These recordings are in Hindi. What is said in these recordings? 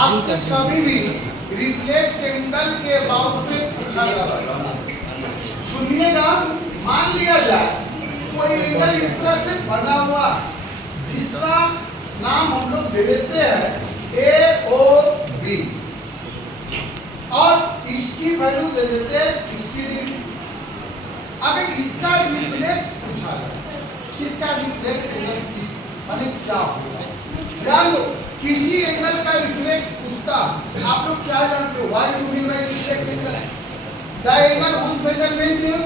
आपसे कभी भी रिफ्लेक्स एंगल के अबाउट में पूछा जा सकता है। सुनिएगा, मान लिया जाए कोई एंगल इस तरह से बना हुआ जिसका नाम हम लोग दे देते हैं AOB और इसकी वैल्यू दे देते हैं 60 डिग्री। अगर इसका रिफ्लेक्स पूछा जाए, इसका रिफ्लेक्स एंगल किस माने क्या होगा? ध्यान दो, किसी एंगल का रिफ्लेक्स पूछता, आप लोग क्या जानते हो? What do mean by reflex angle? The angle whose measurement is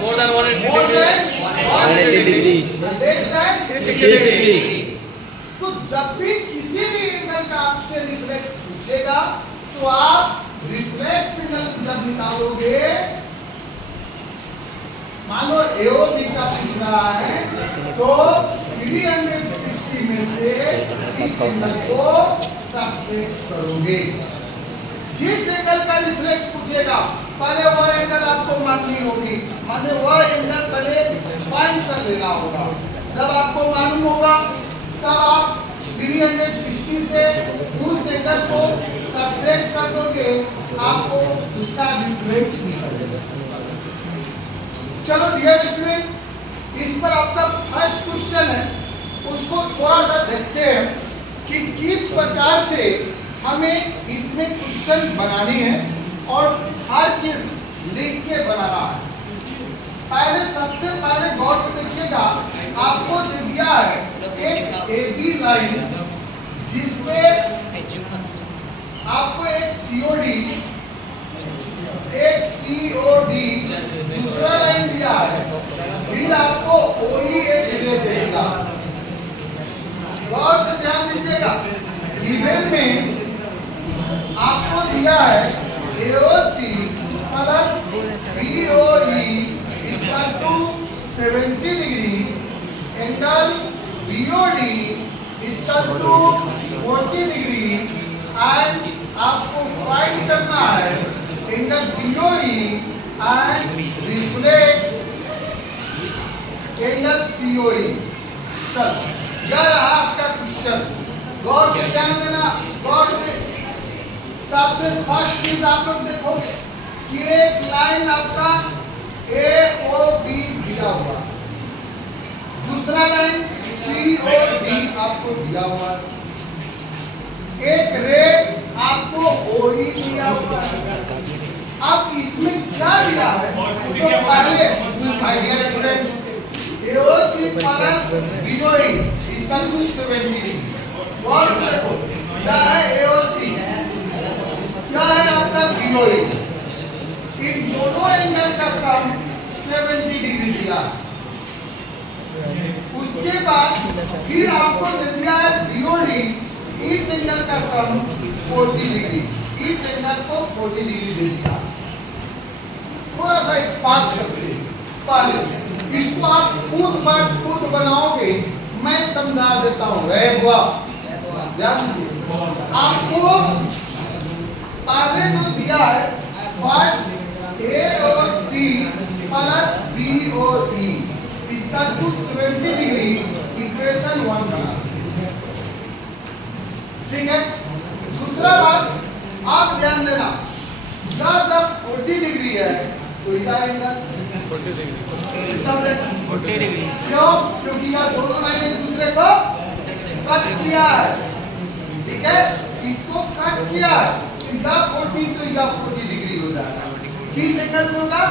more than 180 degree, less than 360. तो जब भी किसी भी एंगल का आपसे रिफ्लेक्स पूछेगा तो आप रिफ्लेक्स एंगल जब निकालोगे, मान लो AOB का पूछ रहा है तो 360 में से इस एंगल को सब्ट्रैक्ट करोगे। जिस एंगल का रिफ्लेक्स पूछेगा पहले वह एंगल आपको माननी होगी, माने वह एंगल पहले फाइंड कर लेना होगा। जब आपको मालूम होगा तब आप 360 से उस एंगल को सब्ट्रैक्ट कर दोगे, आपको उसका रिफ्लेक्स निकलेगा। चलो डियर स्टूडेंट, इस पर आपका फर्स्ट क्वेश्चन है, उसको थोड़ा सा देखते हैं कि किस प्रकार से हमें इसमें क्वेश्चन बनानी है और हर चीज लिख के बनाना है। पहले सबसे पहले गौर से देखिएगा, आपको दे दिया है एक AB लाइन जिसमें आपको एक COD दूसरा लाइन दिया है, फिर आपको OE एक दे देगा। गौर से ध्यान दीजिएगा, गिवन में आपको दिया है AOC plus BOE equal to 70 डिग्री, एंगल BOD इक्वल टू 40 डिग्री एंड आपको फाइंड करना है angle BOE and reflex angle COE। चलो, यह रहा आपका क्वेश्चन। गौर से ध्यान देना, गौर से। सबसे फर्स्ट चीज आप लोग देखोगे कि एक लाइन आपका AOB दिया हुआ, दूसरा लाइन COD आपको दिया हुआ, एक रे आपको OE दिया हुआ है। अब इसमें क्या दिया है? तो पहले my dear student, AOC plus BOE इसका 270 डिग्री। गौर से देखो, क्या है AOC, क्या है आपका BOE, इन दोनों एंगल का सम 70 डिग्री दिया। उसके बाद फिर आपको दे दिया है BOD, इस एंगल का सम 40 डिग्री, इस एंगल को 40 डिग्री दे दिया। थोड़ा सा एक बात करते हैं, पहले इसको आप खुद बनाओगे, मैं समझा देता हूँ। ध्यान दीजिए, आपको पहले जो दिया है फर्स्ट AOC प्लस BOE इसका 270 डिग्री, इक्वेशन 1 बना, ठीक है। दूसरा बात आप ध्यान देना, जब 40 डिग्री है तो इधर एंगल 40 डिग्री, क्यों? क्योंकि यह दोनों लाइन एक दूसरे को कट किया है, ठीक है, इसको कट किया है, इधर 40 तो इधर 40 डिग्री हो जाएगा। किस एंगल से होगा?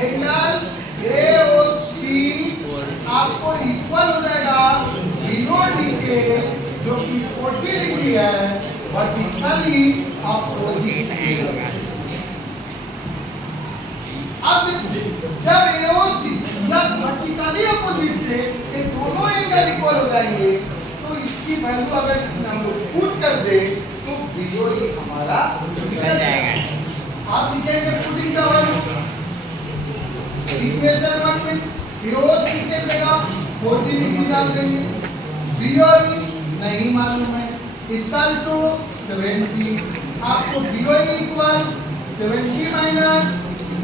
एंगल AOC आपको इक्वल हो जाएगा BOD के, जो कि 40 डिग्री है, वर्टिकली अपोजिट एंगल। अब जब AOC या वर्टिकली अपोजिट से ये दोनों एंगल इक्वल हो जाएंगे तो इसकी वैल्यू अगर इसमें हम लोग पुट कर दे तो BOE हमारा निकल जाएगा। आप लिखेंगे पुटिंग द वैल्यू, इक्वेशन 1 में AOC के जगह 40 डिग्री डाल देंगे, BOE नहीं मालूम है, इक्वल टू 70, आपको BOE इक्वल 70 माइनस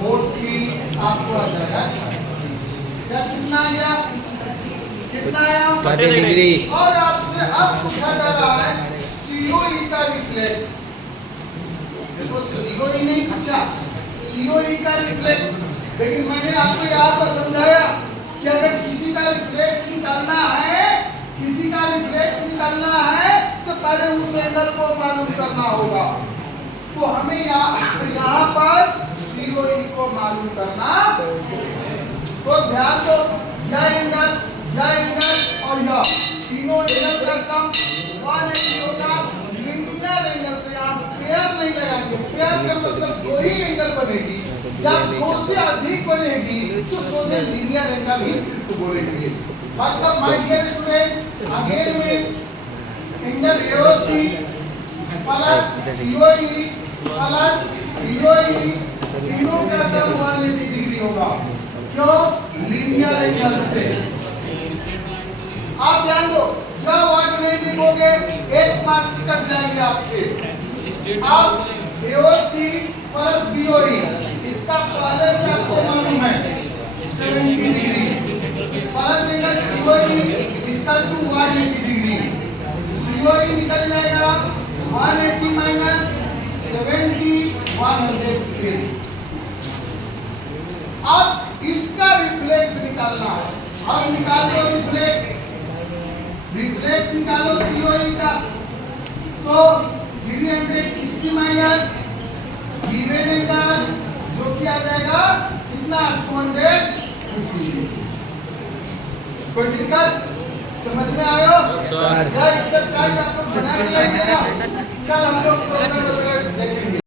40 आपको आ जाएगा। क्या कितना आया? कितना आया? 40 डिग्री। और आपसे अब पूछा जा रहा है सीओई का रिफ्लेक्स। देखो सीओई नहीं पूछा, सीओई का रिफ्लेक्स, लेकिन मैंने आपको यहाँ पर समझाया कि अगर किसी का रिफ्लेक्स निकालना है, किसी का रिफ्लेक्स निकालना है तो पहले उस एंगल को मालूम करना होगा। तो हमें यहाँ पर सीओई को मालूम करना। तो ध्यान दो, यह एंगल और यह तीनों एंगल का सम 180 होगा। लीनियर एंगल से आप पेयर नहीं लगाएंगे। पेयर का मतलब दो ही एंगल बनेगी। जब दो से अधिक बनेगी तो सोने लीनियर एंगल ही सिर्फ बोलेंगे। मतलब माय डियर स्टूडेंट, अगेन में angle AOC plus COE plus BOE तीनों का सम 180 डिग्री होगा। क्यों? लीनियर एंगल से। आप ध्यान दो, यह वर्ड नहीं लिखोगे 1 मार्क्स कट जाएंगे आपके। आप AOC प्लस BOE इसका पहले से आपको मालूम है 70 डिग्री प्लस एंगल COE इसका 180 डिग्री। COE निकल जाएगा 180 माइनस 70 110। अब इसका रिफ्लेक्स निकालना है। अब निकाल दो रिफ्लेक्स, रिफ्लेक्स निकालो COE का। तो 360 माइनस गिवन एंगल जो कि आ जाएगा कितना 250। कोई दिक्कत समझ में आयो? यह एक्सरसाइज आपको बना के लाइएगा। कल हम लोग प्रोग्राम देखेंगे।